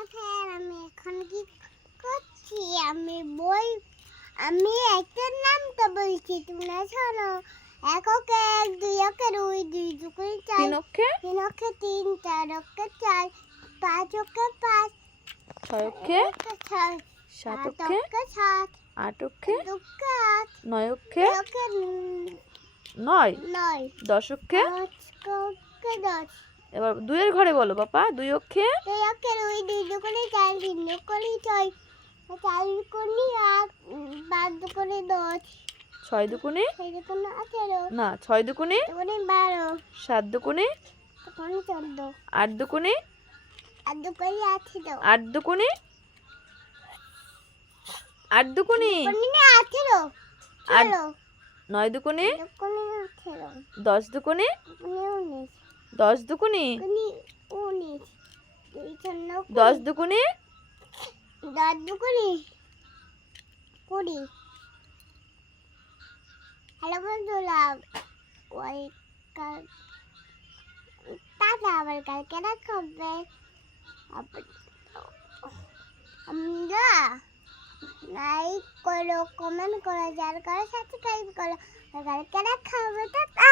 Hello friend, আমি এখন কি করছি? আমি একটার নামটা বলছি, তোমরা শোনো। এক ওকে এক, দুই ওকে দুই, দুই দুকে চার, তিন অক্ষে তিন ওকে তিন, চার ওকে চার, পাঁচ ওকে পাঁচ, ছয় অক্ষে ছয়, সাত সাত অক্ষে ওকে সাত, আট অক্ষে দুকে আট, নয় অক্ষে ওকে নয় নয়, দশ অক্ষে ওকে দশ। এবার দুইয়ের ঘরে বলো পাপা। দুই অক্ষে দুই ওকে দুই, দুই দুকে চার, তিন দুকে ছয়, চার দুগুণে আট, পাঁচ দুগুণে দশ, ছয় দুগুণে ছয় দুগুণে 18, না ছয় দুগুণে দুগুণে 12, সাত দুগুণে দুগুণে 14, আট দুগুণে আর দুগুণে 18, আট দুগুণে আট দুগুণে দুগুণে 18, আট চলো, নয় দুগুণে দুগুণে 18, দশ দুগুণে দুগুণে 19, দশ দুগুণে দুগুণে 19, দুই শূন্য দশ দুগুণে 10 দুগুণে 20। হ্যালো বন্ধুরা, টাটা, আবার কালকে দেখা হবে। আমরা লাইক করো, কমেন্ট করো, যার করো সাবস্ক্রাইব করো। কালকে দেখা হবে। টাটা।